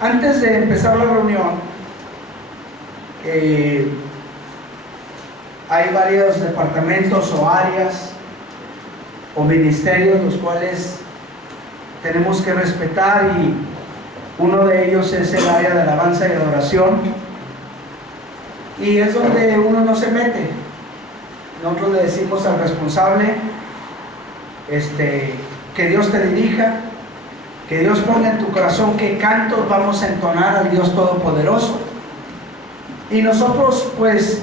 Antes de empezar la reunión, hay varios departamentos o áreas o ministerios los cuales tenemos que respetar, y uno de ellos es el área de alabanza y adoración, y es donde uno no se mete. Nosotros le decimos al responsable que Dios te dirija, que Dios ponga en tu corazón qué cantos vamos a entonar al Dios Todopoderoso, y nosotros pues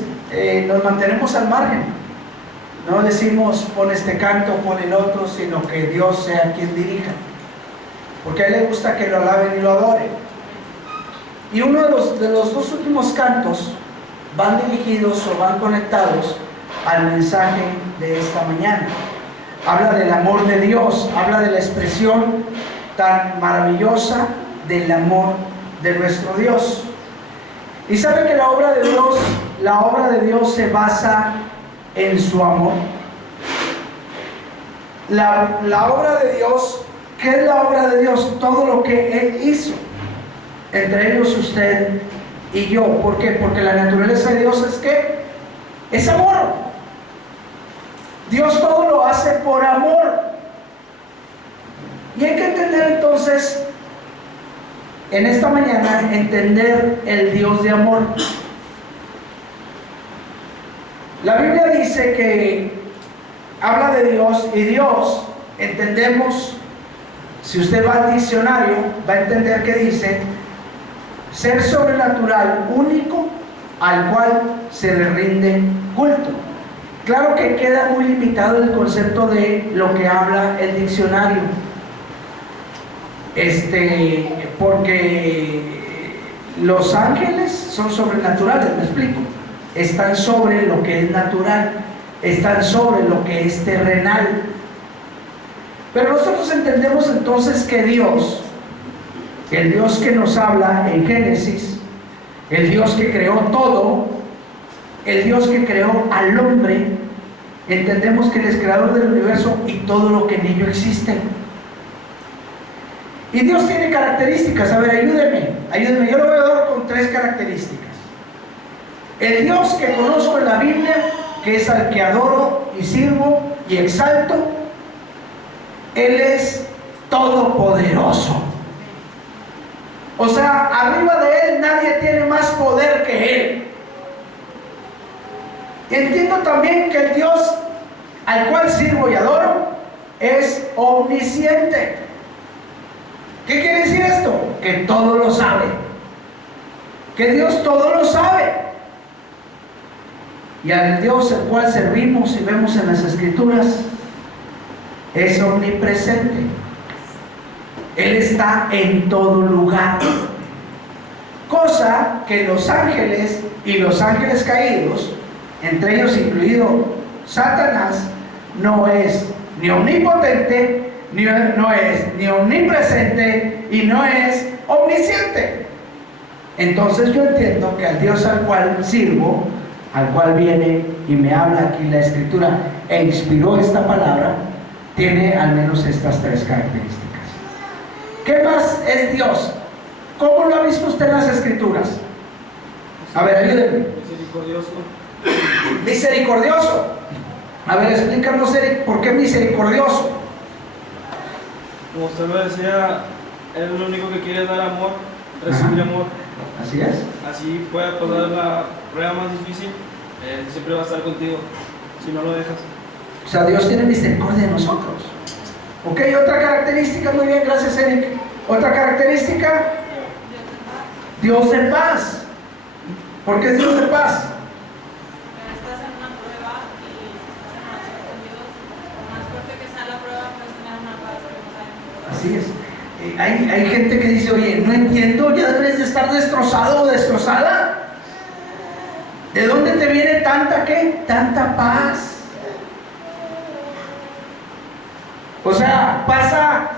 nos mantenemos al margen. No decimos pon este canto, pon el otro, sino que Dios sea quien dirija, porque a Él le gusta que lo alaben y lo adoren. Y uno de los dos últimos cantos van dirigidos o van conectados al mensaje de esta mañana. Habla del amor de Dios, habla de la expresión tan maravillosa del amor de nuestro Dios. Y sabe que la obra de Dios se basa en su amor. La obra de Dios, ¿qué es la obra de Dios? Todo lo que Él hizo, entre ellos usted y yo. ¿Por qué? Porque la naturaleza de Dios es ¿qué? Es amor. Dios todo lo hace por amor. Y hay que entender entonces, en esta mañana, entender el Dios de amor. La Biblia dice que habla de Dios, y Dios, entendemos, si usted va al diccionario, va a entender que dice ser sobrenatural, único, al cual se le rinde culto. Claro que queda muy limitado el concepto de lo que habla el diccionario, porque los ángeles son sobrenaturales, me explico. Están sobre lo que es natural, están sobre lo que es terrenal. Pero nosotros entendemos entonces que Dios, el Dios que nos habla en Génesis, el Dios que creó todo, el Dios que creó al hombre, entendemos que Él es creador del universo y todo lo que en ello existe. Y Dios tiene características. A ver, ayúdeme. Yo lo voy a dar con 3 características. El Dios que conozco en la Biblia, que es al que adoro y sirvo y exalto, Él es todopoderoso. O sea, arriba de Él nadie tiene más poder que Él. Entiendo también que el Dios al cual sirvo y adoro es omnisciente. ¿Qué quiere decir esto? Que todo lo sabe. Que Dios todo lo sabe. Y al Dios al cual servimos y vemos en las Escrituras es omnipresente. Él está en todo lugar. Cosa que los ángeles y los ángeles caídos, entre ellos incluido Satanás, no es ni omnipotente, no es ni omnipresente y no es omnisciente. Entonces yo entiendo que al Dios al cual sirvo, al cual viene y me habla aquí la Escritura e inspiró esta palabra, tiene al menos estas 3 características. ¿Qué más es Dios? ¿Cómo lo ha visto usted en las Escrituras? A ver, ayúdenme. Misericordioso. Misericordioso. A ver, explícanos por qué misericordioso. Como usted lo decía, Él lo único que quiere es dar amor, recibir amor. Así es. Así pueda pasar la prueba más difícil, Él siempre va a estar contigo, si no lo dejas. O sea, Dios tiene misericordia de nosotros. Ok, otra característica, muy bien, gracias Eric. Otra característica, Dios de paz. ¿Por qué es Dios de paz? Estás en una prueba y estás en oración con Dios, por más fuerte que sea la prueba, puedes tener una paz que no sabemos. Así es. Hay gente que dice, oye, no entiendo, ya debes de estar destrozado o destrozada. ¿De dónde te viene tanta paz? O sea, pasa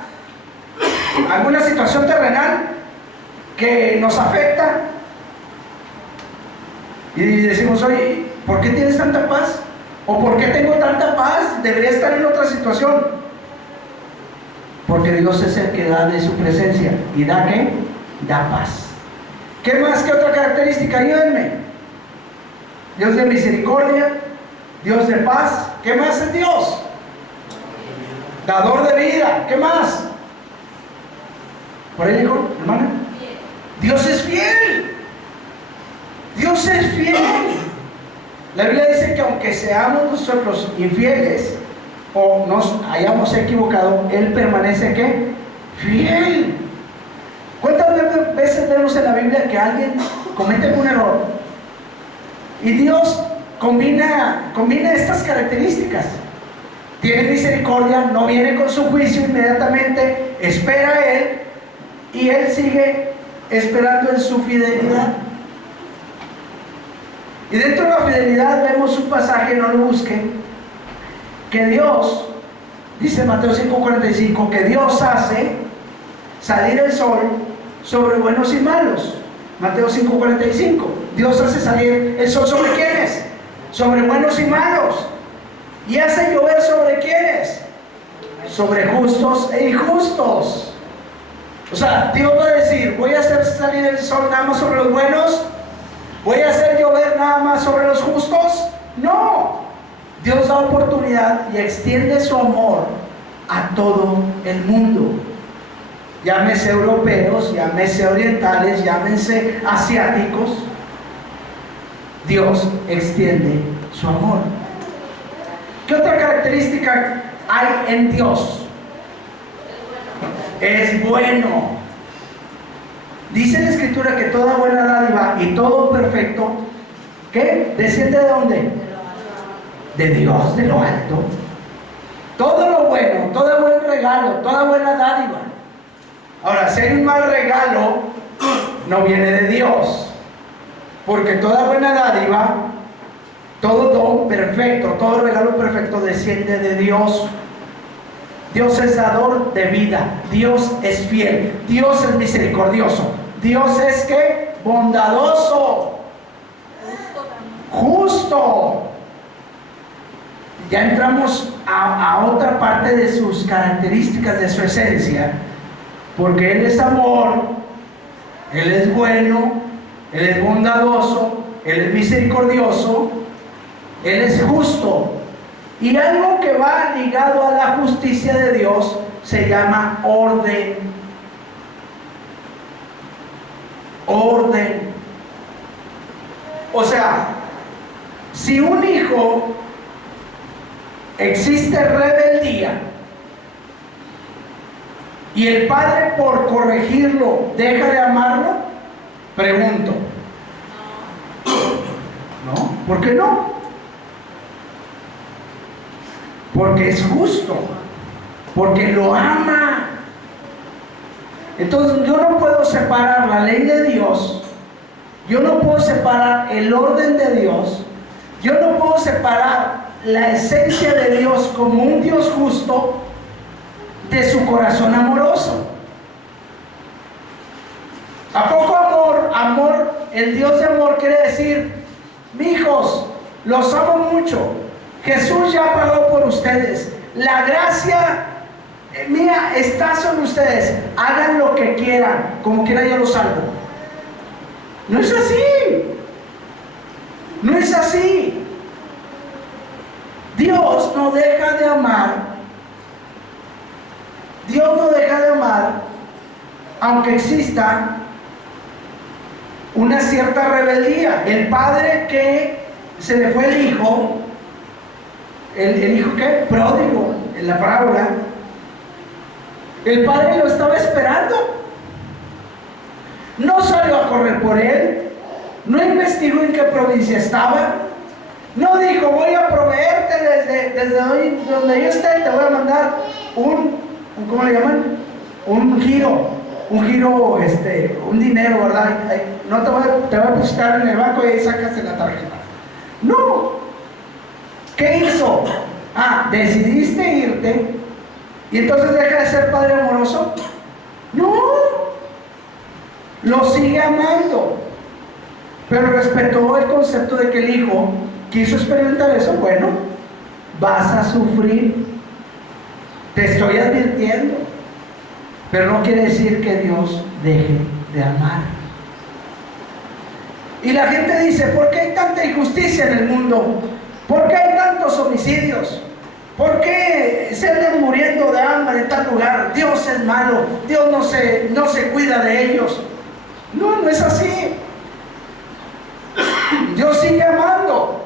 alguna situación terrenal que nos afecta y decimos, oye, ¿por qué tienes tanta paz? ¿O por qué tengo tanta paz? Debería estar en otra situación. Porque Dios es el que da de su presencia. ¿Y da qué? da paz. ¿Qué más? ¿Qué otra característica? Ayúdenme. Dios de misericordia, Dios de paz. ¿Qué más es Dios? Dador de vida. ¿Qué más? ¿Por ahí dijo, hermana? Dios es fiel. Dios es fiel. La Biblia dice que aunque seamos nosotros infieles o nos hayamos equivocado, Él permanece ¿qué? Fiel. ¿Cuántas veces vemos en la Biblia que alguien comete un error y Dios combina estas características? Tiene misericordia, no viene con su juicio inmediatamente, espera a Él y Él sigue esperando en su fidelidad. Y dentro de la fidelidad vemos un pasaje, no lo busquen, que Dios, dice Mateo 5:45, que Dios hace salir el sol sobre buenos y malos. Mateo 5:45. Dios hace salir el sol sobre quiénes? Sobre buenos y malos. Y hace llover sobre quiénes? Sobre justos e injustos. O sea, Dios va a decir, voy a hacer salir el sol nada más sobre los buenos, voy a hacer llover nada más sobre los justos. No, Dios da oportunidad y extiende su amor a todo el mundo. Llámese europeos, llámese orientales, llámense asiáticos. Dios extiende su amor. ¿Qué otra característica hay en Dios? Es bueno. Dice la Escritura que toda buena dádiva y todo perfecto, ¿qué? ¿Desciende de dónde? De Dios, de lo alto. Todo lo bueno, todo buen regalo, toda buena dádiva. Ahora, si hay un mal regalo, no viene de Dios. Porque toda buena dádiva, todo don perfecto, todo regalo perfecto desciende de Dios. Dios es dador de vida, Dios es fiel, Dios es misericordioso, Dios es ¿qué? Bondadoso, justo. Ya entramos a otra parte de sus características, de su esencia, porque Él es amor, Él es bueno, Él es bondadoso, Él es misericordioso, Él es justo. Y algo que va ligado a la justicia de Dios se llama orden. Orden. O sea, si un hijo existe rebeldía y el padre por corregirlo deja de amarlo, pregunto, ¿no? ¿Por qué no? Porque es justo, porque lo ama. Entonces yo no puedo separar la ley de Dios, yo no puedo separar el orden de Dios, yo no puedo separar la esencia de Dios como un Dios justo de su corazón amoroso. ¿A poco amor? Amor, el Dios de amor quiere decir, mijos, los amo mucho. Jesús ya pagó por ustedes. La gracia mía está sobre ustedes. Hagan lo que quieran, como quiera yo los salvo. No es así. No es así. Dios no deja de amar. Dios no deja de amar, aunque exista una cierta rebeldía. El padre que se le fue el hijo, el hijo que pródigo en la parábola, el padre lo estaba esperando, no salió a correr por él, no investigó en qué provincia estaba, no dijo voy a proveerte desde hoy, donde yo esté, te voy a mandar ¿cómo le llaman? Un giro, un dinero, ¿verdad? No te voy a depositar en el banco y ahí sacas la tarjeta. No. ¿Qué hizo? ¿Decidiste irte y entonces deja de ser padre amoroso? No, lo sigue amando, pero respetó el concepto de que el hijo quiso experimentar eso. Bueno, vas a sufrir, te estoy advirtiendo, pero no quiere decir que Dios deje de amar. Y la gente dice, ¿por qué hay tanta injusticia en el mundo? ¿Por qué hay tantos homicidios? ¿Por qué se andan muriendo de hambre en tal lugar? Dios es malo, Dios no se cuida de ellos. No, no es así. Dios sigue amando.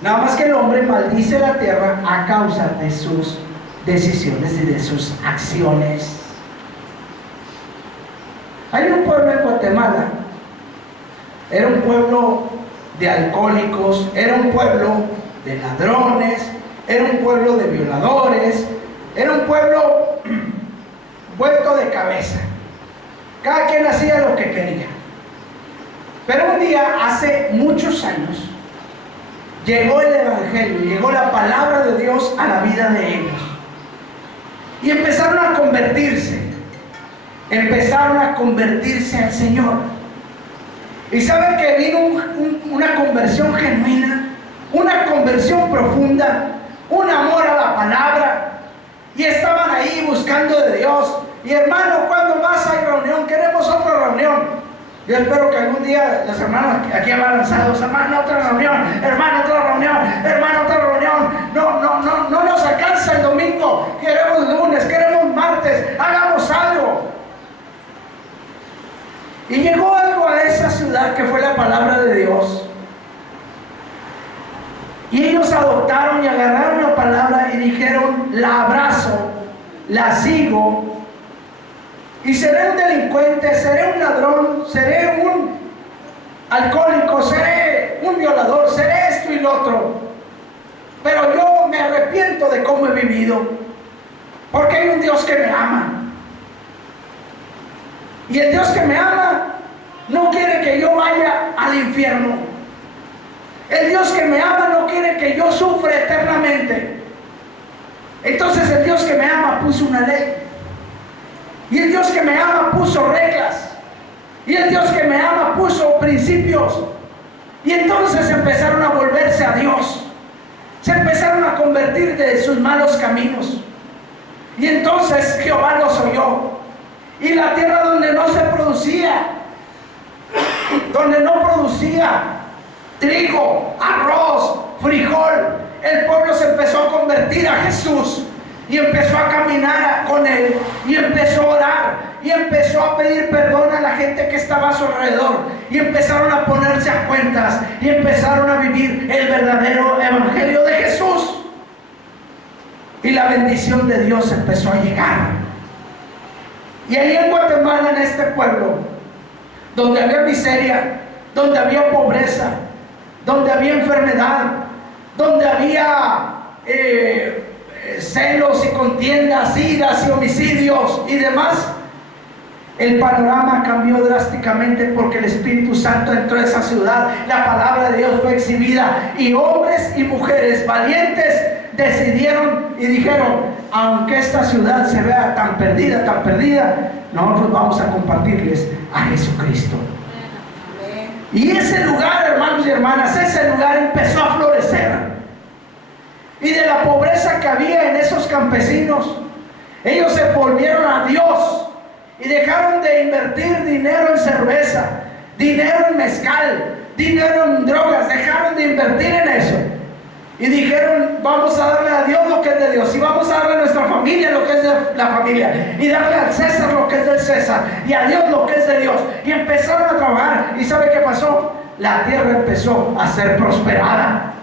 Nada más que el hombre maldice la tierra a causa de sus decisiones y de sus acciones. Hay un pueblo en Guatemala. Era un pueblo de alcohólicos, era un pueblo de ladrones, era un pueblo de violadores, era un pueblo vuelto de cabeza. Cada quien hacía lo que quería. Pero un día, hace muchos años, llegó el Evangelio, llegó la palabra de Dios a la vida de ellos. Y empezaron a convertirse al Señor. Y saben que vino una conversión genuina, una conversión profunda, un amor a la palabra. Y estaban ahí buscando de Dios. Y hermano, ¿cuándo más hay reunión? Queremos otra reunión. Yo espero que algún día los hermanos aquí habrán lanzado, hermano, otra reunión, hermano, otra reunión, hermano, otra reunión. No nos alcanza el domingo. Queremos lunes, queremos martes, hagamos algo. Y llegó algo a esa ciudad que fue la palabra de Dios. Y ellos adoptaron y agarraron la palabra y dijeron, la abrazo, la sigo. Y seré un delincuente, seré un ladrón, seré un alcohólico, seré un violador, seré esto y lo otro. Pero yo me arrepiento de cómo he vivido. Porque hay un Dios que me ama. Y el Dios que me ama no quiere que yo vaya al infierno. El Dios que me ama no quiere que yo sufra eternamente. Entonces el Dios que me ama puso una ley. Y el Dios que me ama puso reglas. Y el Dios que me ama puso principios. Y entonces empezaron a volverse a Dios. Se empezaron a convertir de sus malos caminos. Y entonces Jehová los oyó. Y la tierra donde no se producía, donde no producía trigo, arroz, frijol, el pueblo se empezó a convertir a Jesús. Y empezó a caminar con Él. Y empezó a orar. Y empezó a pedir perdón a la gente que estaba a su alrededor. Y empezaron a ponerse a cuentas. Y empezaron a vivir el verdadero evangelio de Jesús. Y la bendición de Dios empezó a llegar. Y ahí en Guatemala, en este pueblo, donde había miseria, donde había pobreza, donde había enfermedad, donde había celos y contiendas, iras y homicidios y demás, el panorama cambió drásticamente porque el Espíritu Santo entró a esa ciudad. La palabra de Dios fue exhibida y hombres y mujeres valientes decidieron y dijeron, aunque esta ciudad se vea tan perdida, nosotros vamos a compartirles a Jesucristo. Y ese lugar, hermanos y hermanas, ese lugar empezó a florecer. Y de la pobreza que había en esos campesinos, ellos se volvieron a Dios y dejaron de invertir dinero en cerveza, dinero en mezcal, dinero en drogas. Dejaron de invertir en eso y dijeron, vamos a darle a Dios lo que es de Dios, y vamos a darle a nuestra familia lo que es de la familia, y darle al César lo que es del César, y a Dios lo que es de Dios. Y empezaron a trabajar. ¿Y sabe qué pasó? La tierra empezó a ser prosperada.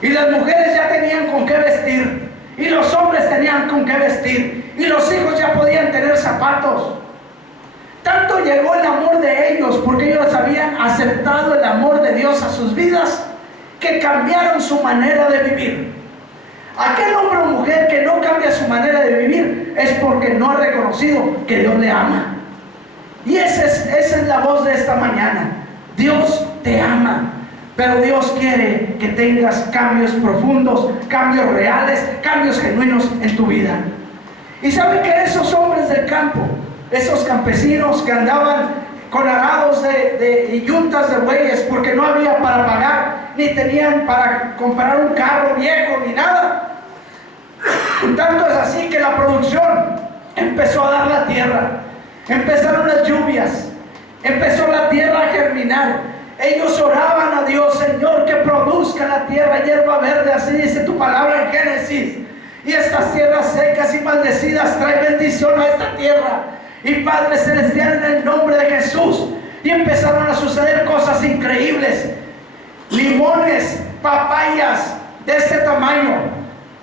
Y las mujeres ya tenían con qué vestir. Y los hombres tenían con qué vestir. Y los hijos ya podían tener zapatos. Tanto llegó el amor de ellos, porque ellos habían aceptado el amor de Dios a sus vidas, que cambiaron su manera de vivir. Aquel hombre o mujer que no cambia su manera de vivir es porque no ha reconocido que Dios le ama. Y esa es la voz de esta mañana. Dios te ama. Pero Dios quiere que tengas cambios profundos, cambios reales, cambios genuinos en tu vida. Y sabe que esos hombres del campo, esos campesinos que andaban con arados y yuntas de bueyes porque no había para pagar, ni tenían para comprar un carro viejo ni nada. Tanto es así que la producción empezó a dar la tierra. Empezaron las lluvias, empezó la tierra a germinar. Ellos oraban a Dios: Señor, que produzca la tierra hierba verde, así dice tu palabra en Génesis. Y estas tierras secas y maldecidas traen bendición a esta tierra. Y Padre Celestial, en el nombre de Jesús, y empezaron a suceder cosas increíbles. Limones, papayas de este tamaño.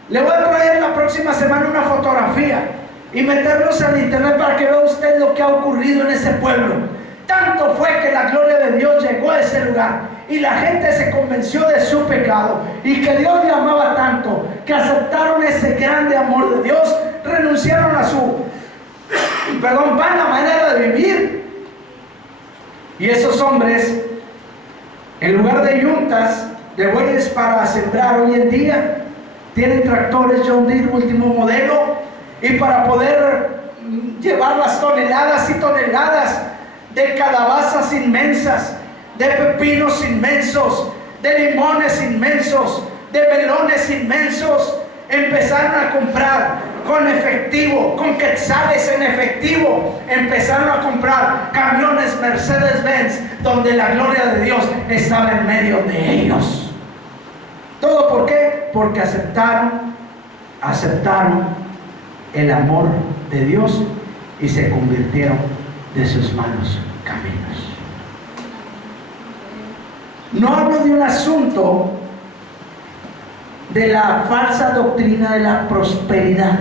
Le voy a traer la próxima semana una fotografía y meterlos en internet para que vea usted lo que ha ocurrido en ese pueblo. Tanto fue que la gloria de Dios llegó a ese lugar y la gente se convenció de su pecado y que Dios le amaba tanto que aceptaron ese grande amor de Dios, renunciaron a su vana manera de vivir. Y esos hombres, en lugar de yuntas de bueyes para sembrar, hoy en día tienen tractores John Deere último modelo, y para poder llevar las toneladas y toneladas de calabazas inmensas, de pepinos inmensos, de limones inmensos, de melones inmensos, empezaron a comprar con efectivo, con quetzales en efectivo. Empezaron a comprar camiones Mercedes-Benz, donde la gloria de Dios estaba en medio de ellos. ¿Todo por qué? Porque aceptaron el amor de Dios y se convirtieron de sus malos caminos. No hablo de un asunto de la falsa doctrina de la prosperidad,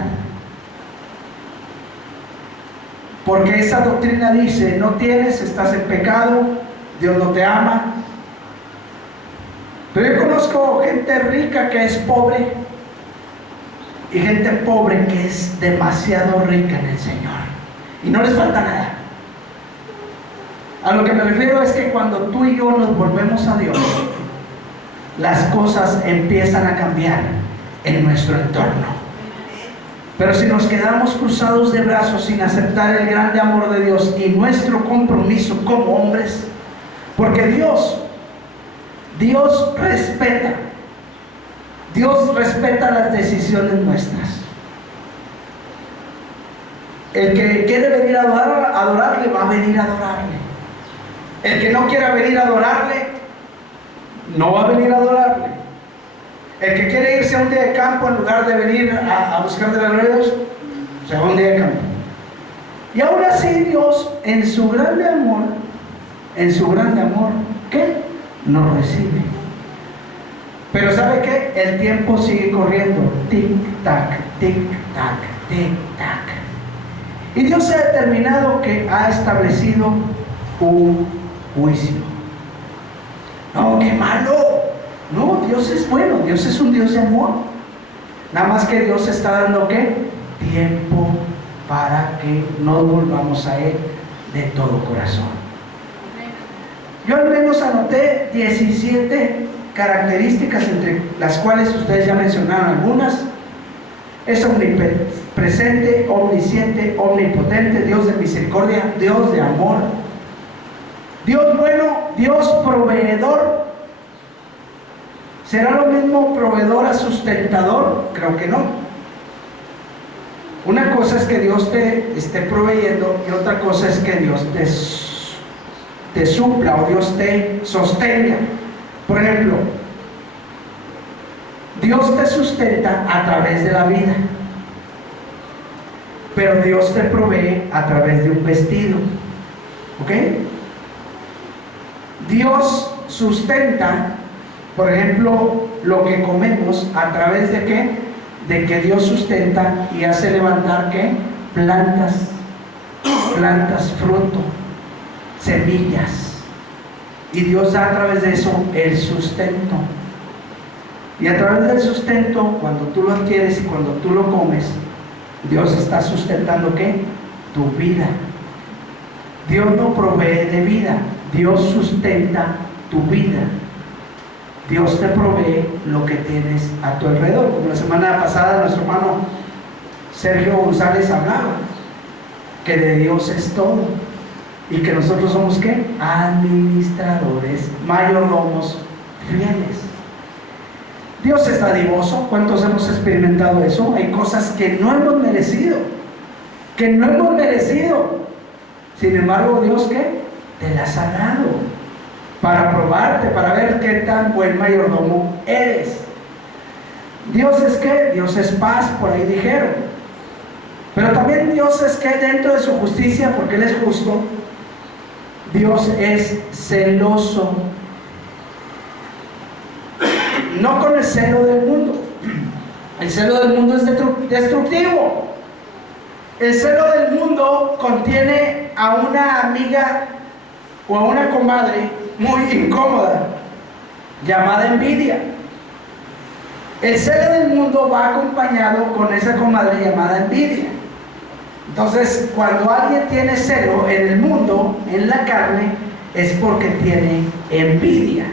porque esa doctrina dice: no tienes, estás en pecado, Dios no te ama. Pero yo conozco gente rica que es pobre y gente pobre que es demasiado rica en el Señor y no les falta nada. A lo que me refiero es que cuando tú y yo nos volvemos a Dios, las cosas empiezan a cambiar en nuestro entorno. Pero si nos quedamos cruzados de brazos sin aceptar el grande amor de Dios y nuestro compromiso como hombres, porque Dios respeta las decisiones nuestras. El que quiere venir a adorarle, va a venir a adorarle. El que no quiera venir a adorarle, no va a venir a adorarle. El que quiere irse a un día de campo en lugar de venir a buscar de la gloria de Dios, se va a un día de campo. Y aún así Dios, en su grande amor, ¿qué? Nos recibe. Pero ¿sabe qué? El tiempo sigue corriendo. Tic-tac, tic-tac, tic-tac. Y Dios ha determinado que ha establecido un juicio. No, qué malo. No, Dios es bueno, Dios es un Dios de amor. Nada más que Dios está dando ¿qué? Tiempo para que nos volvamos a Él de todo corazón. Yo al menos anoté 17 características, entre las cuales ustedes ya mencionaron algunas. Es omnipresente, omnisciente, omnipotente, Dios de misericordia, Dios de amor, Dios bueno, Dios proveedor. ¿Será lo mismo proveedor a sustentador? Creo que no. Una cosa es que Dios te esté proveyendo y otra cosa es que Dios te supla o Dios te sostenga. Por ejemplo, Dios te sustenta a través de la vida, pero Dios te provee a través de un vestido. ¿Ok? Dios sustenta, por ejemplo, lo que comemos a través de ¿qué? De que Dios sustenta y hace levantar ¿qué? Plantas, fruto, semillas. Y Dios da a través de eso el sustento. Y a través del sustento, cuando tú lo adquieres y cuando tú lo comes, Dios está sustentando ¿qué? Tu vida. Dios no provee de vida, Dios sustenta tu vida. Dios te provee lo que tienes a tu alrededor. Como la semana pasada nuestro hermano Sergio González hablaba, que de Dios es todo y que nosotros somos ¿qué? Administradores, mayordomos fieles. Dios es dadivoso. ¿Cuántos hemos experimentado eso? Hay cosas que no hemos merecido, Sin embargo, Dios, ¿qué? Te las ha dado para probarte, para ver qué tan buen mayordomo eres. Dios es ¿qué? Dios es paz, por ahí dijeron. Pero también Dios es que dentro de su justicia, porque Él es justo, Dios es celoso. No con el celo del mundo. El celo del mundo es destructivo. El celo del mundo contiene a una amiga o a una comadre muy incómoda, llamada envidia. El celo del mundo va acompañado con esa comadre llamada envidia. Entonces, cuando alguien tiene celo en el mundo, en la carne, es porque tiene envidia.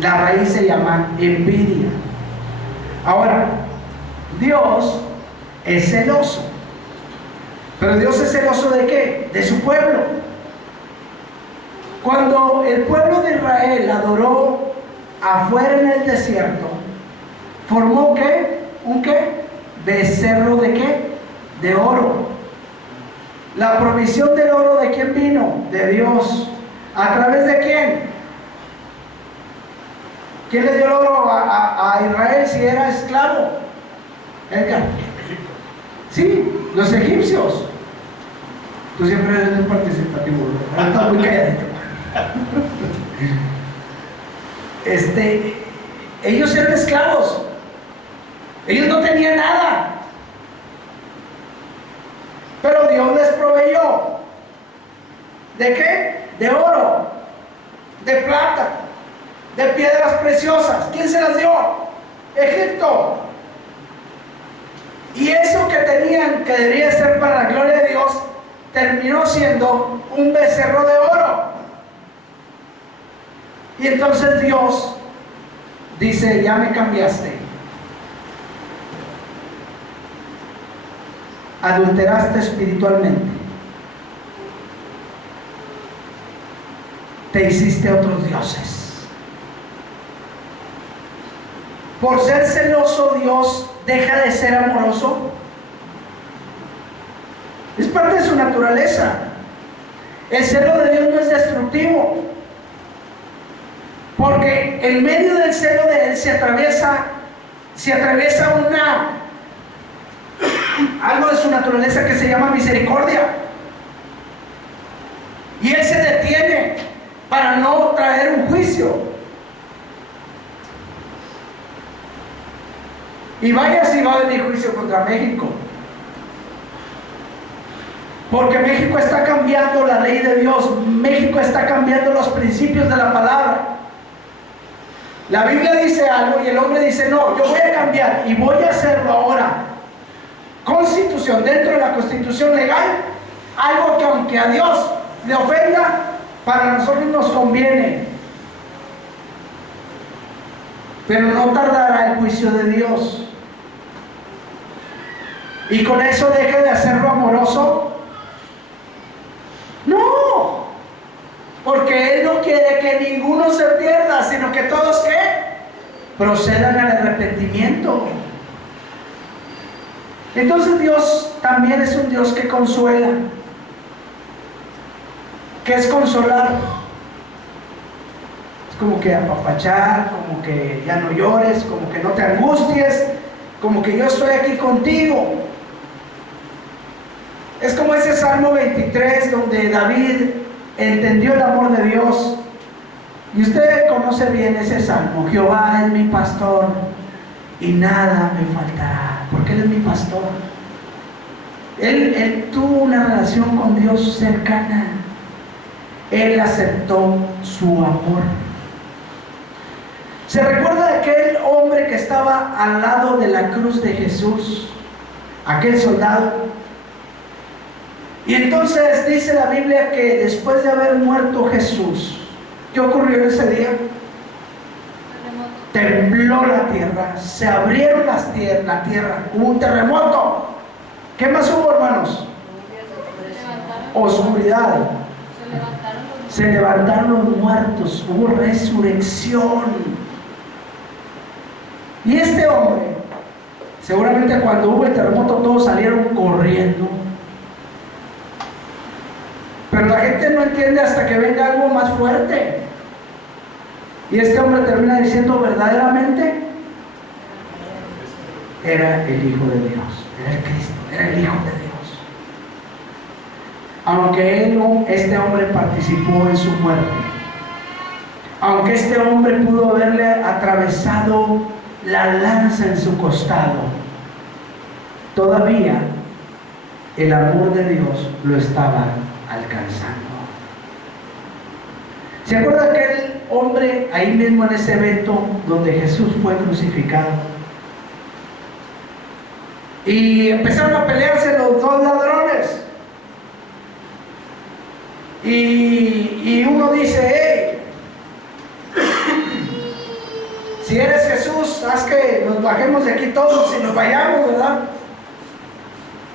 La raíz se llama envidia. Ahora, Dios es celoso. Pero Dios es celoso ¿de qué? De su pueblo. Cuando el pueblo de Israel adoró afuera en el desierto, formó ¿qué? ¿Un qué? Becerro ¿de qué? De oro. La provisión del oro ¿de quién vino? De Dios. ¿A través de quién? ¿Quién le dio el oro a Israel si era esclavo? Edgar. Sí, los egipcios. Tú siempre eres muy participativo, ¿verdad? Estás muy calladito. Ellos eran esclavos. Ellos no tenían nada. Pero Dios les proveyó. ¿De qué? De oro, de plata, de piedras preciosas. ¿Quién se las dio? Egipto. Y eso que tenían, que debería ser para la gloria de Dios, terminó siendo un becerro de oro. Y entonces Dios dice: ya me cambiaste, adulteraste espiritualmente, te hiciste otros dioses. Por ser celoso, Dios deja de ser amoroso. Es parte de su naturaleza. El celo de Dios no es destructivo, porque en medio del celo de Él se atraviesa algo de su naturaleza que se llama misericordia. Y Él se detiene para no traer un juicio. Y vaya si va a venir juicio contra México, porque México está cambiando la ley de Dios. México está cambiando los principios de la palabra. La Biblia dice algo y el hombre dice: no, yo voy a cambiar y voy a hacerlo ahora. Constitución, dentro de la constitución legal, algo que aunque a Dios le ofenda, para nosotros nos conviene. Pero no tardará el juicio de Dios. ¿Y con eso deje de hacerlo amoroso? No, porque Él no quiere que ninguno se pierda, sino que todos ¿qué? Procedan al arrepentimiento. Entonces Dios también es un Dios que consuela. ¿Qué es consolar? Es como que apapachar, como que ya no llores, como que no te angusties, como que yo estoy aquí contigo. Es como ese Salmo 23 donde David entendió el amor de Dios. Y usted conoce bien ese Salmo: Jehová es mi pastor y nada me faltará, porque Él es mi pastor. Él tuvo una relación con Dios cercana. Él aceptó su amor. ¿Se recuerda de aquel hombre que estaba al lado de la cruz de Jesús? Aquel soldado. Y entonces dice la Biblia que después de haber muerto Jesús, ¿qué ocurrió en ese día? Tembló la tierra, se abrieron la tierra, hubo un terremoto. ¿Qué más hubo, hermanos? Oscuridad. Se levantaron los muertos, hubo resurrección. Y este hombre, seguramente cuando hubo el terremoto todos salieron corriendo. pero la gente no entiende hasta que venga algo más fuerte. Y este hombre termina diciendo: verdaderamente era el Hijo de Dios, era el Cristo, era el Hijo de Dios. Aunque este hombre participó en su muerte, aunque este hombre pudo haberle atravesado la lanza en su costado, todavía el amor de Dios lo estaba alcanzando. ¿Se acuerda aquel hombre ahí mismo en ese evento donde Jesús fue crucificado? Y empezaron a pelearse los dos ladrones. Y uno dice: hey, si eres Jesús, haz que nos bajemos de aquí todos y nos vayamos, ¿verdad?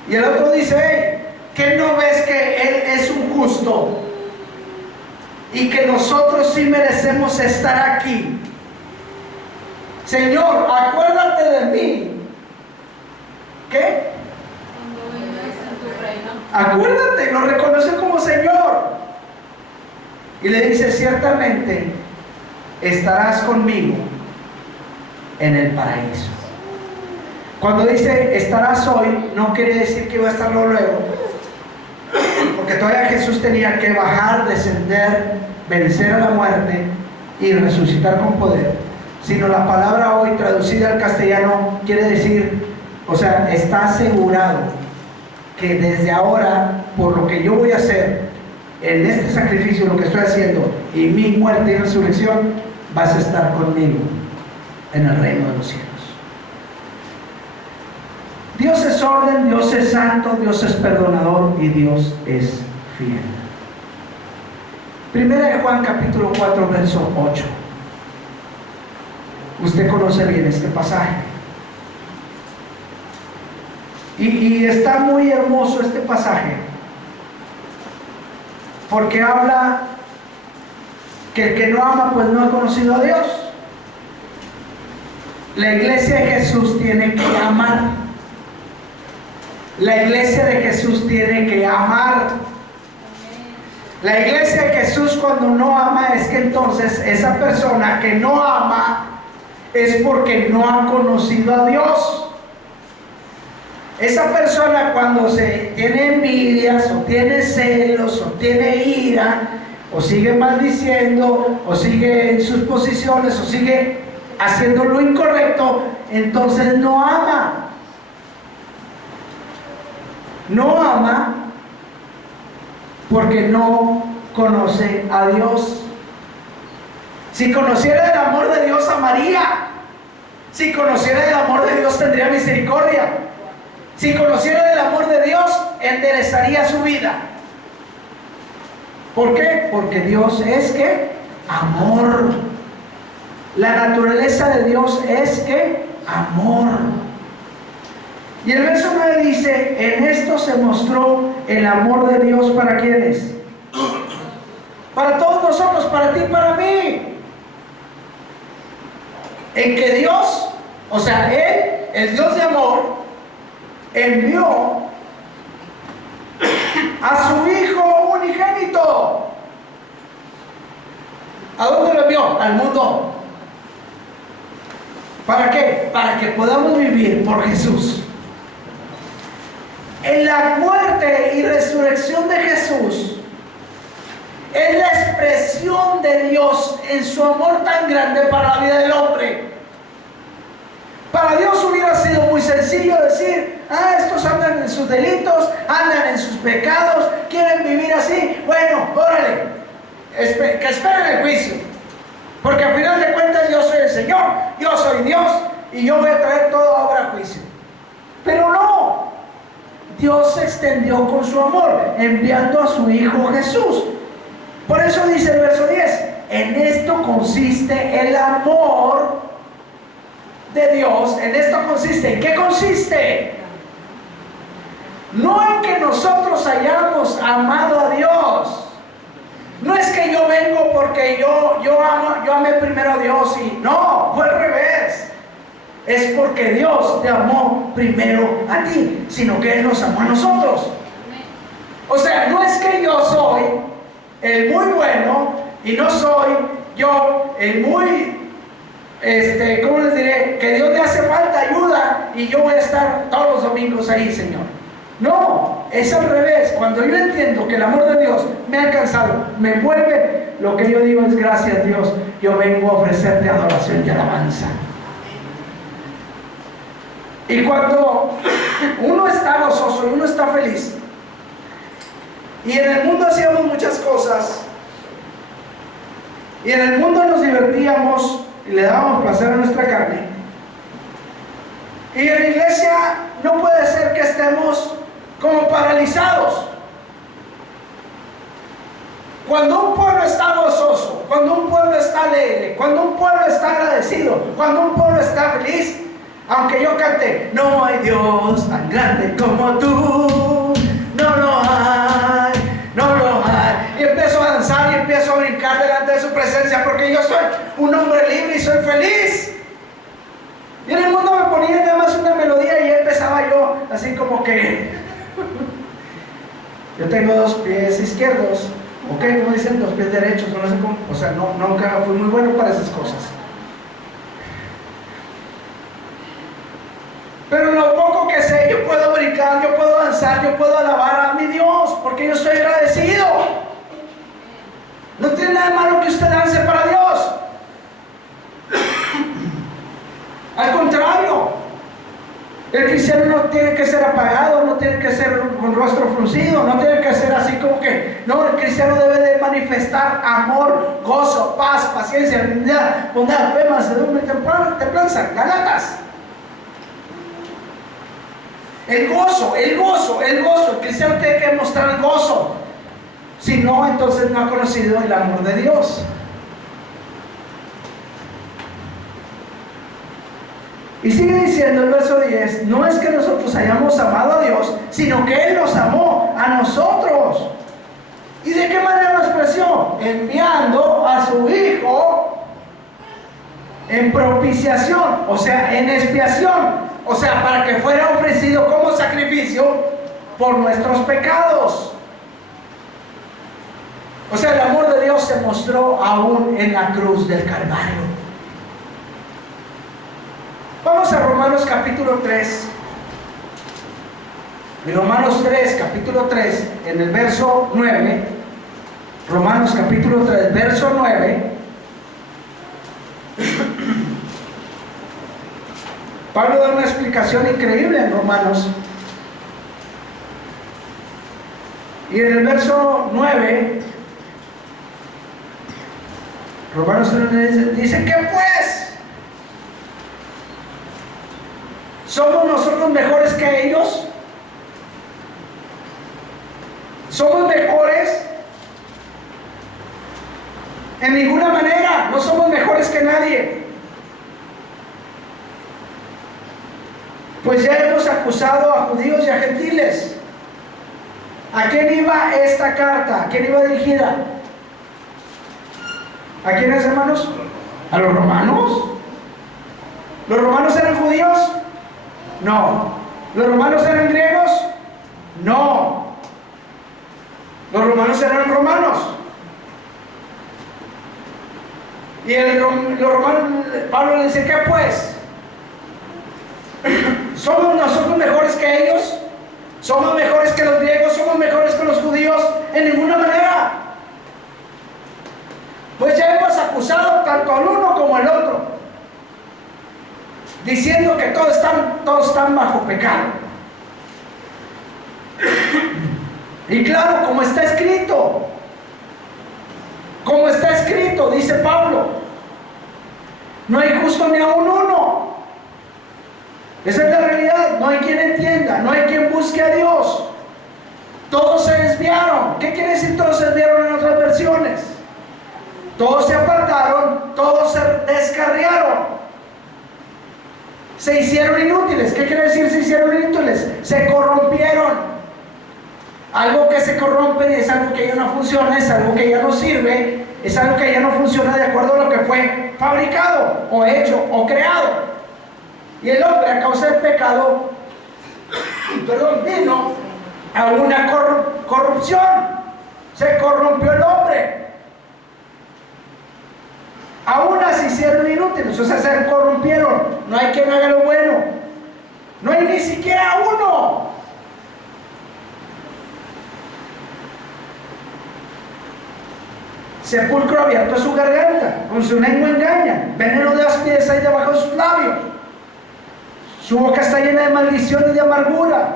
Y el otro dice: hey, ¿qué no ves que Él es un justo? Y que nosotros sí merecemos estar aquí. Señor, acuérdate de mí. ¿Qué? Cuando vengas en tu reino. Acuérdate, lo reconoce como Señor. Y le dice: ciertamente estarás conmigo en el paraíso. Cuando dice estarás hoy, no quiere decir que iba a estar luego, porque todavía Jesús tenía que bajar, descender, vencer a la muerte y resucitar con poder. Sino la palabra hoy traducida al castellano quiere decir, o sea, está asegurado que desde ahora, por lo que yo voy a hacer en este sacrificio, lo que estoy haciendo, y mi muerte y resurrección, vas a estar conmigo en el reino de los cielos. Dios es orden, Dios es santo, Dios es perdonador y Dios es fiel. Primera de Juan capítulo 4 verso 8. Usted conoce bien este pasaje. Y está muy hermoso este pasaje, porque habla que el que no ama pues no ha conocido a Dios. La iglesia de Jesús tiene que amar. La iglesia de Jesús tiene que amar. La iglesia de Jesús, cuando no ama, es que entonces esa persona que no ama es porque no ha conocido a Dios. Esa persona, cuando se tiene envidias o tiene celos o tiene ira o sigue maldiciendo o sigue en sus posiciones o sigue haciendo lo incorrecto, entonces no ama. No ama porque no conoce a Dios. Si conociera el amor de Dios, amaría. Si conociera el amor de Dios, tendría misericordia. Si conociera el amor de Dios, enderezaría su vida. ¿Por qué? Porque Dios es ¿qué? Amor. La naturaleza de Dios es ¿qué? Amor. Y el verso 9 dice: en esto se mostró el amor de Dios para ¿quiénes? Para todos nosotros, para ti y para mí. En que Dios, o sea, Él, el Dios de amor, envió a su Hijo unigénito. ¿A dónde lo envió? Al mundo. ¿Para qué? Para que podamos vivir por Jesús. En la muerte y resurrección de Jesús es la expresión de Dios en su amor tan grande para la vida del hombre. Para Dios hubiera sido muy sencillo decir: estos andan en sus delitos, andan en sus pecados, quieren vivir así. Bueno, órale, que esperen el juicio, porque al final de cuentas yo soy el Señor, yo soy Dios y yo voy a traer toda obra a juicio. Pero no, Dios se extendió con su amor, enviando a su Hijo Jesús. Por eso dice el verso 10: en esto consiste el amor de Dios. En esto consiste. ¿En qué consiste? No en que nosotros hayamos amado a Dios. No es que yo vengo porque yo amé primero a Dios y no, fue al revés. Es porque Dios te amó primero a ti, sino que Él nos amó a nosotros. O sea, no es que yo soy el muy bueno y no soy yo el muy, ¿cómo les diré? Que Dios le hace falta ayuda y yo voy a estar todos los domingos ahí, Señor. No, es al revés. Cuando yo entiendo que el amor de Dios me ha alcanzado, me envuelve, lo que yo digo es: gracias, Dios, yo vengo a ofrecerte adoración y alabanza. Y cuando uno está gozoso y uno está feliz, y en el mundo hacíamos muchas cosas, y en el mundo nos divertíamos y le dábamos placer a nuestra carne, y en la iglesia no puede ser que estemos como paralizados. Cuando un pueblo está gozoso, cuando un pueblo está alegre, cuando un pueblo está agradecido, cuando un pueblo está feliz, aunque yo cante: no hay Dios tan grande como tú, no lo hay, no lo hay, y empiezo a danzar y empiezo a brincar delante de su presencia, porque yo soy un hombre libre y soy feliz. Y en el mundo me ponía nada más una melodía y empezaba yo así como que yo tengo 2 pies izquierdos, ok, como dicen, 2 pies derechos, no sé cómo, o sea, nunca fui muy bueno para esas cosas. Pero lo poco que sé, yo puedo brincar, yo puedo danzar, yo puedo alabar a mi Dios, porque yo estoy agradecido. No tiene nada de malo que usted dance para Dios. Al contrario, el cristiano no tiene que ser apagado, no tiene que ser con rostro fruncido, no tiene que ser así como que, no, el cristiano debe de manifestar amor, gozo, paz, paciencia, benignidad, bondad, fe, mansedumbre, templanza, galatas. El gozo, el cristiano tiene que mostrar el gozo. Si no, entonces no ha conocido el amor de Dios. Y sigue diciendo el verso 10: no es que nosotros hayamos amado a Dios, sino que Él nos amó a nosotros. ¿Y de qué manera lo expresó? Enviando a su Hijo en propiciación, o sea, en expiación, o sea, para que fuera ofrecido como sacrificio por nuestros pecados. O sea, el amor de Dios se mostró aún en la cruz del Calvario. Vamos a Romanos capítulo 3. Y Romanos 3, capítulo 3, en el verso 9. Romanos capítulo 3, verso 9. Pablo da una explicación increíble en Romanos. Y en el verso 9, Romanos 3 dice: ¿qué pues? ¿Somos nosotros mejores que ellos? ¿Somos mejores? En ninguna manera, no somos mejores que nadie. Pues ya hemos acusado a judíos y a gentiles. ¿A quién iba esta carta? ¿A quién iba dirigida? ¿A quiénes, hermanos? ¿A los romanos? ¿Los romanos eran judíos? No. ¿Los romanos eran griegos? No. Los romanos eran romanos. Y los romanos, Pablo le dice: ¿qué pues? ¿Somos nosotros mejores que ellos? ¿Somos mejores que los griegos? ¿Somos mejores que los judíos? En ninguna manera. Pues ya hemos acusado tanto al uno como al otro, diciendo que todos están bajo pecado. Y claro, como está escrito, dice Pablo, no hay justo ni aún uno. Esa es la realidad. No hay quien entienda, no hay quien busque a Dios. Todos se desviaron. ¿Qué quiere decir todos se desviaron en otras versiones? Todos se apartaron, todos se descarriaron, se hicieron inútiles. ¿Qué quiere decir se hicieron inútiles? Se corrompieron. Algo que se corrompe es algo que ya no funciona, es algo que ya no sirve, es algo que ya no funciona de acuerdo a lo que fue fabricado, o hecho, o creado. Y el hombre, a causa del pecado, vino a una corrupción. Se corrompió el hombre. A unas se hicieron inútiles, o sea, se corrompieron. No hay quien haga lo bueno. No hay ni siquiera uno. Sepulcro abierto es su garganta, con su lengua engaña, veneno de áspides hay debajo de sus labios. Su boca está llena de maldición y de amargura.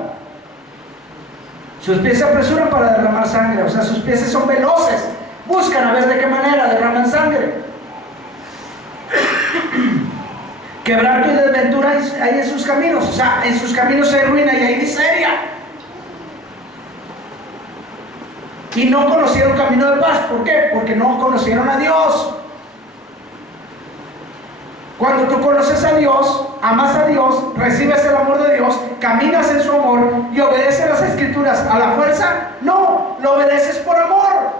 Sus pies se apresuran para derramar sangre, o sea, sus pies son veloces, buscan a ver de qué manera derraman sangre. Quebranto y desventura hay en sus caminos, o sea, en sus caminos hay ruina y hay miseria. Y no conocieron camino de paz. ¿Por qué? Porque no conocieron a Dios. Cuando tú conoces a Dios, amas a Dios, recibes el amor de Dios, caminas en su amor y obedeces las escrituras a la fuerza, no, lo obedeces por amor.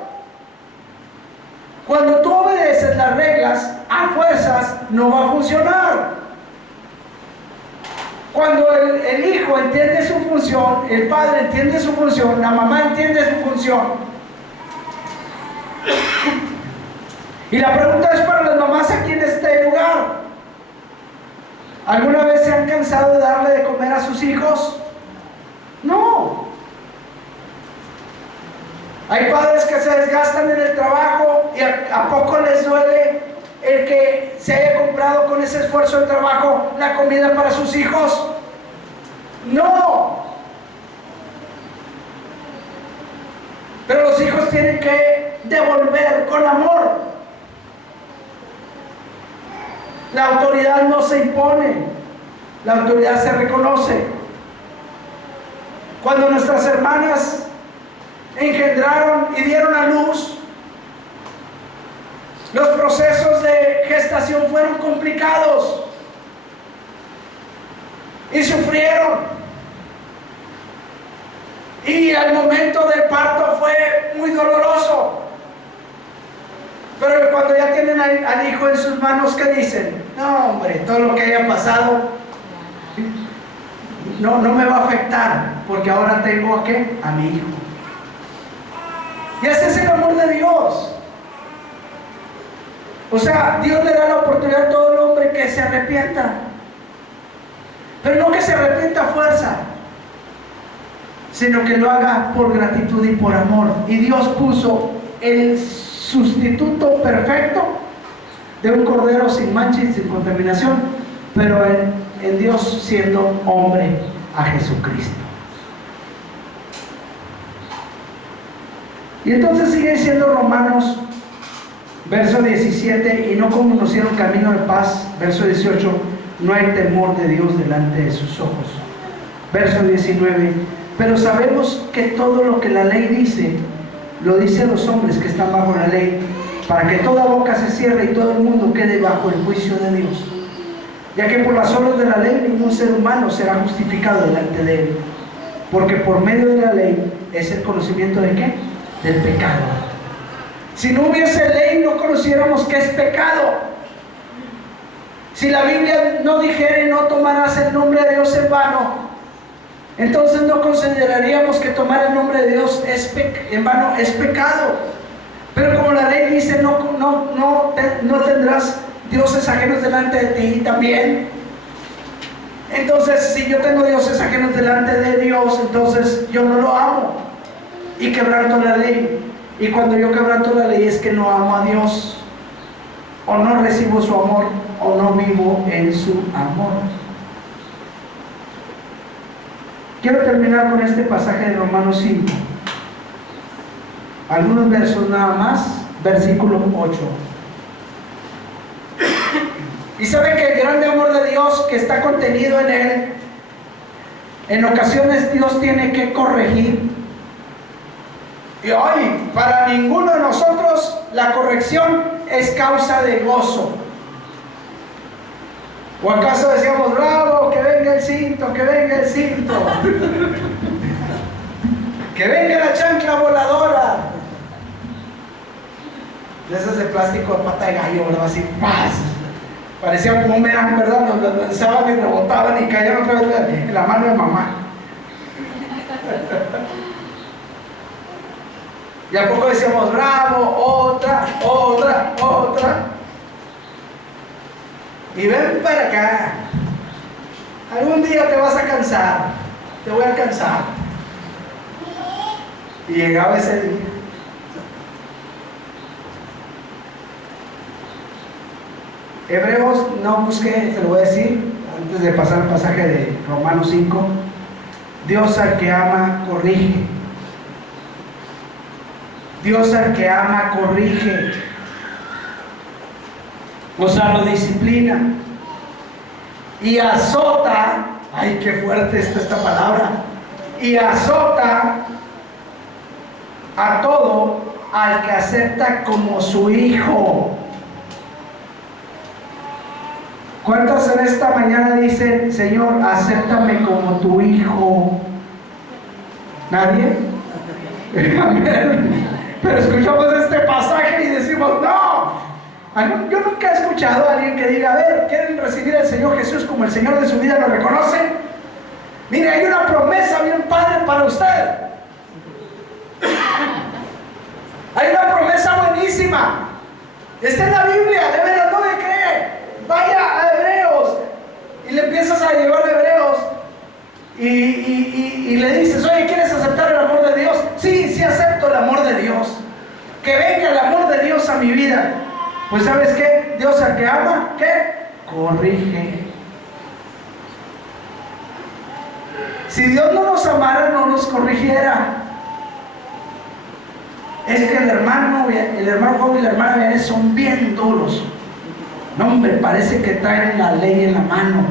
Cuando tú obedeces las reglas a fuerzas, no va a funcionar. Cuando el hijo entiende su función, el padre entiende su función, la mamá entiende su función. Y la pregunta es para las mamás aquí en este lugar. ¿Alguna vez se han cansado de darle de comer a sus hijos? No. Hay padres que se desgastan en el trabajo y a poco les duele el que se haya comprado con ese esfuerzo de trabajo la comida para sus hijos. No. Pero los hijos tienen que devolver con amor. La autoridad no se impone, la autoridad se reconoce. Cuando nuestras hermanas engendraron y dieron a luz, los procesos de gestación fueron complicados y sufrieron. Y el momento del parto fue muy doloroso. Pero cuando ya tienen al hijo en sus manos, ¿qué dicen? No, hombre, todo lo que haya pasado no me va a afectar, porque ahora tengo ¿a qué? A mi hijo. Y ese es el amor de Dios. O sea, Dios le da la oportunidad a todo el hombre que se arrepienta, pero no que se arrepienta a fuerza, sino que lo haga por gratitud y por amor. Y Dios puso el sustituto perfecto de un cordero sin mancha y sin contaminación, pero en Dios siendo hombre, a Jesucristo. Y entonces sigue diciendo Romanos, verso 17, y no conocieron camino de paz. Verso 18, no hay temor de Dios delante de sus ojos. Verso 19, pero sabemos que todo lo que la ley dice, lo dice a los hombres que están bajo la ley, para que toda boca se cierre y todo el mundo quede bajo el juicio de Dios. Ya que por las obras de la ley ningún ser humano será justificado delante de él, porque por medio de la ley es el conocimiento de ¿qué? Del pecado. Si no hubiese ley, no conociéramos qué es pecado. Si la Biblia no dijera no tomarás el nombre de Dios en vano, entonces no consideraríamos que tomar el nombre de Dios en vano es pecado. Pero como la ley dice no tendrás dioses ajenos delante de ti también. Entonces, si yo tengo dioses ajenos delante de Dios, entonces yo no lo amo y quebranto la ley. Y cuando yo quebranto la ley es que no amo a Dios, o no recibo su amor, o no vivo en su amor. Quiero terminar con este pasaje de Romanos 5. Algunos versos nada más, versículo 8. Y sabe que el grande amor de Dios que está contenido en él, en ocasiones Dios tiene que corregir. Y hoy, para ninguno de nosotros, la corrección es causa de gozo. ¿O acaso decíamos, bravo, que venga el cinto, que venga el cinto? Que venga la chancla voladora. De esas de plástico de pata de gallo, ¿verdad? Así, ¡paz! Parecía un boomerang, ¿verdad? Los lanzaban y rebotaban y caían otra vez en la mano de mamá. Y a poco decíamos, bravo, otra. Y ven para acá. Algún día te vas a cansar. Te voy a cansar. Y llegaba ese día. Hebreos, no busqué, se lo voy a decir, antes de pasar al pasaje de Romanos 5. Dios al que ama, corrige. Dios al que ama, corrige. O sea, lo disciplina. Y azota, ay, qué fuerte está esta palabra. Y azota a todo al que acepta como su hijo. ¿Cuántos en esta mañana dicen, Señor, acéptame como tu hijo? ¿Nadie? Amén. Pero escuchamos este pasaje y decimos, no. Yo nunca he escuchado a alguien que diga, a ver, ¿quieren recibir al Señor Jesús como el Señor de su vida? ¿Lo reconocen? Mire, hay una promesa bien padre para usted. Hay una promesa buenísima. Está en la Biblia, de veras, no me cree. Vaya a Hebreos y le empiezas a llevar a Hebreos y le dices, oye, ¿quieres aceptar el amor de Dios? Sí, acepto el amor de Dios. Que venga el amor de Dios a mi vida. Pues ¿sabes qué? Dios al que ama, ¿qué? Corrige. Si Dios no nos amara, no nos corrigiera. Es que el hermano Job y la hermana Vianey son bien duros. No, hombre, parece que traen la ley en la mano.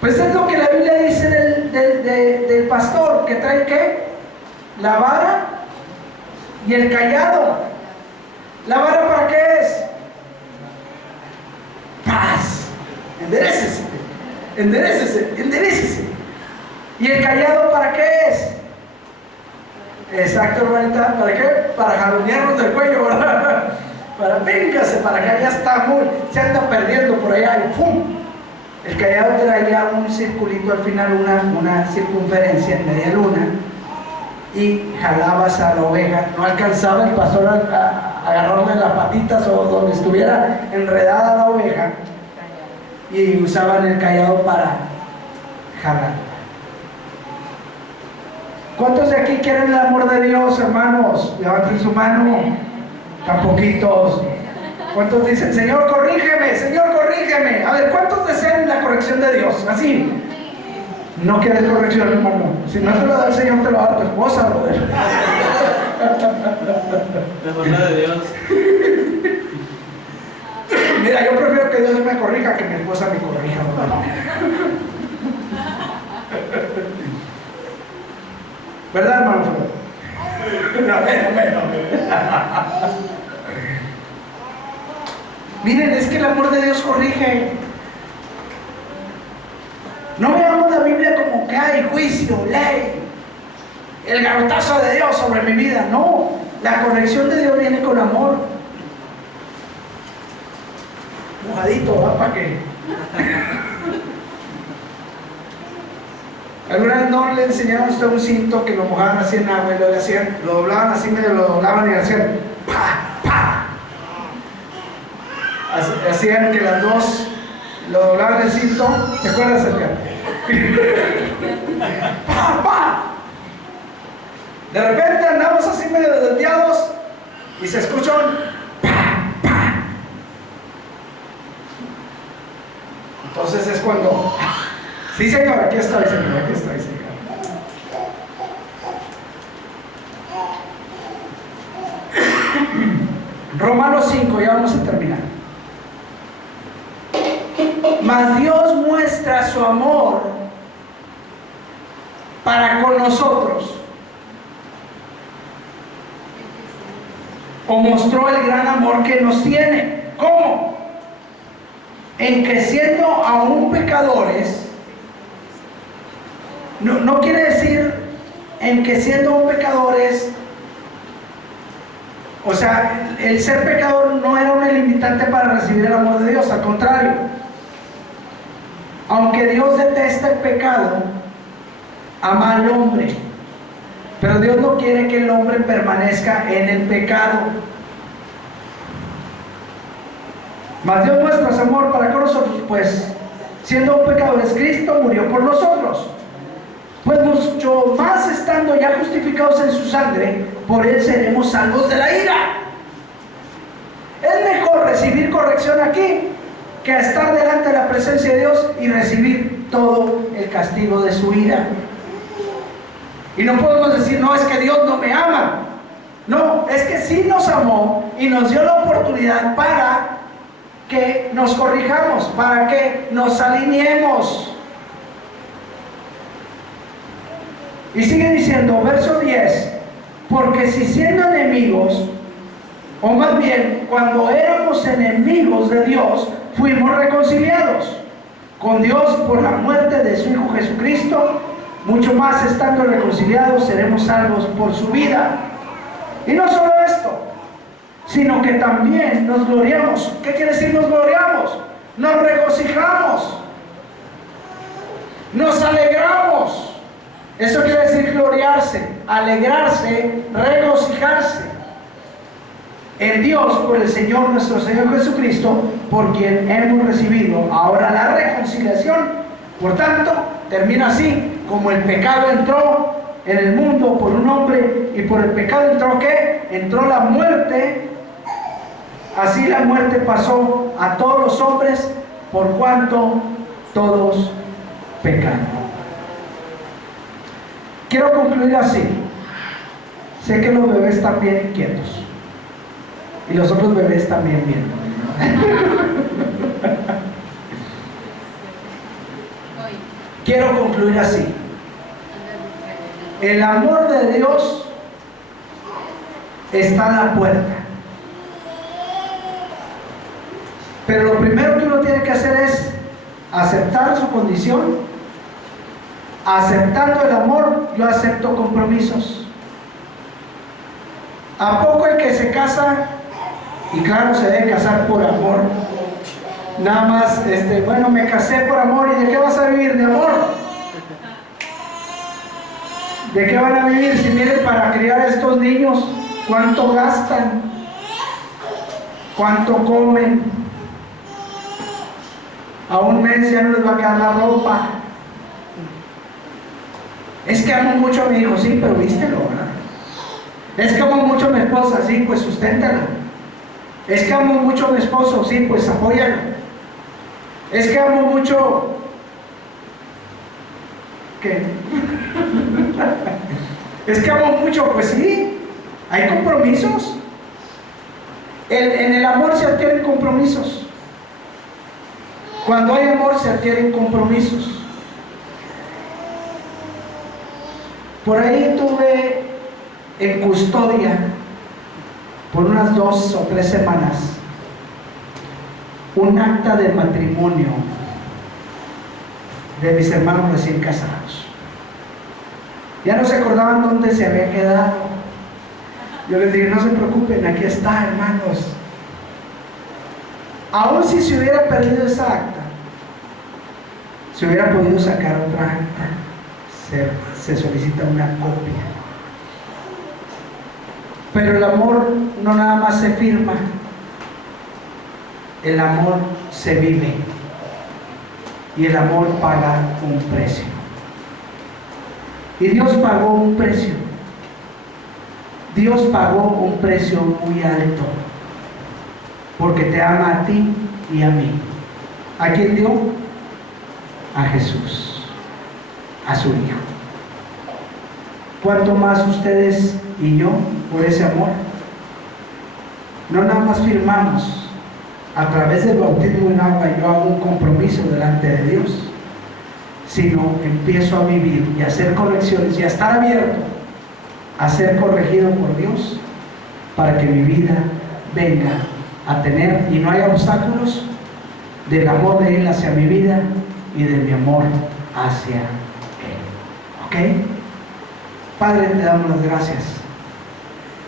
Pues es lo que la Biblia dice del pastor, que trae ¿qué? La vara y el cayado. ¿La vara para qué es? Paz. Enderécese. ¿Y el cayado para qué es? Exacto, hermanita. ¿Para qué? Para jalonearnos del cuello, ¿verdad? Véngase para acá, ya está se anda perdiendo por allá y ¡pum! El cayado traía un circulito al final, una circunferencia en media luna, y jalabas a la oveja. No alcanzaba el pastor a agarrarle las patitas o donde estuviera enredada la oveja, y usaban el cayado para jalar. ¿Cuántos de aquí quieren el amor de Dios, hermanos? Levanten su mano. Tan poquitos. ¿Cuántos dicen, Señor, corrígeme, Señor, corrígeme? A ver, ¿cuántos desean la corrección de Dios? Así. No quieres corrección, hermano. Si no te lo da el Señor, te lo da a tu esposa, brother. Mejor la de Dios. Mira, yo prefiero que Dios me corrija que mi esposa me corrija, hermano. ¿Verdad, hermano? Miren, es que el amor de Dios corrige. No veamos la Biblia como que hay juicio, ley, el garrotazo de Dios sobre mi vida. No, la corrección de Dios viene con amor. Mojadito, ¿va? ¿Para qué? ¿Alguna vez no le enseñaron a usted un cinto que lo mojaban así en agua y lo doblaban así, medio lo doblaban y hacían ¡pa! ¡pa! Hacían que las dos lo doblaban el cinto? ¿Te acuerdas, Edgar? ¡Pa! ¡pa! De repente andamos así medio desviados y se escucha un ¡pa! ¡pa! Entonces es cuando... Sí, Señor, aquí estoy, Señor, aquí estoy, Señor. Romanos 5, ya vamos a terminar. Mas Dios muestra su amor para con nosotros, o mostró el gran amor que nos tiene. ¿Cómo? En que siendo aún pecadores, no quiere decir en que siendo un pecadores, o sea, el ser pecador no era una limitante para recibir el amor de Dios, al contrario. Aunque Dios detesta el pecado, ama al hombre Pero Dios no quiere que el hombre permanezca en el pecado. Mas Dios muestra su amor para con nosotros, pues siendo pecadores, Cristo murió por nosotros. Pues mucho más estando ya justificados en su sangre, por él seremos salvos de la ira. Es mejor recibir corrección aquí que estar delante de la presencia de Dios y recibir todo el castigo de su ira. Y no podemos decir, no, es que Dios no me ama. No, es que sí nos amó y nos dio la oportunidad para que nos corrijamos, para que nos alineemos. Y sigue diciendo, verso 10, porque si siendo enemigos, o más bien, cuando éramos enemigos de Dios, fuimos reconciliados con Dios por la muerte de su Hijo Jesucristo, mucho más estando reconciliados seremos salvos por su vida. Y no solo esto, sino que también nos gloriamos. ¿Qué quiere decir nos gloriamos? Nos regocijamos, nos alegramos. Eso quiere decir gloriarse, alegrarse, regocijarse en Dios por el Señor nuestro Señor Jesucristo, por quien hemos recibido ahora la reconciliación. Por tanto, termina así: como el pecado entró en el mundo por un hombre, y por el pecado entró ¿qué? Entró la muerte. Así la muerte pasó a todos los hombres, por cuanto todos pecaron. Quiero concluir así. Sé que los bebés están bien inquietos y los otros bebés también viendo. Quiero concluir así. El amor de Dios está a la puerta. Pero lo primero que uno tiene que hacer es aceptar su condición. Aceptando el amor, yo acepto compromisos. ¿A poco el que se casa, y claro, se debe casar por amor? Nada más, bueno, me casé por amor, ¿y de qué vas a vivir? ¿De amor? ¿De qué van a vivir? Si miren, para criar a estos niños, ¿cuánto gastan? ¿Cuánto comen? A un mes ya no les va a quedar la ropa. Es que amo mucho a mi hijo, sí, pero vístelo, ¿verdad? Es que amo mucho a mi esposa, sí, pues susténtalo. Es que amo mucho a mi esposo, sí, pues apóyalo. Es que amo mucho... ¿Qué? Es que amo mucho, pues sí, hay compromisos. En el amor se adquieren compromisos. Cuando hay amor se adquieren compromisos. Por ahí tuve en custodia por unas 2 o 3 semanas un acta de matrimonio de mis hermanos recién casados. Ya no se acordaban dónde se había quedado. Yo les dije, no se preocupen, aquí está, hermanos. Aún si se hubiera perdido esa acta, se hubiera podido sacar otra acta. Se solicita una copia. Pero el amor no nada más se firma, el amor se vive, y el amor paga un precio. Y Dios pagó un precio. Dios pagó un precio muy alto, porque te ama a ti y a mí. ¿A quién dio? A Jesús, a su Hijo. ¿Cuánto más ustedes y yo por ese amor? No nada más firmamos a través del bautismo en agua, yo hago un compromiso delante de Dios, sino empiezo a vivir y a hacer correcciones y a estar abierto a ser corregido por Dios, para que mi vida venga a tener, y no haya obstáculos, del amor de Él hacia mi vida y de mi amor hacia Él. ¿Ok? Padre, te damos las gracias.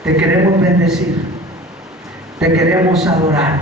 Te queremos bendecir. Te queremos adorar.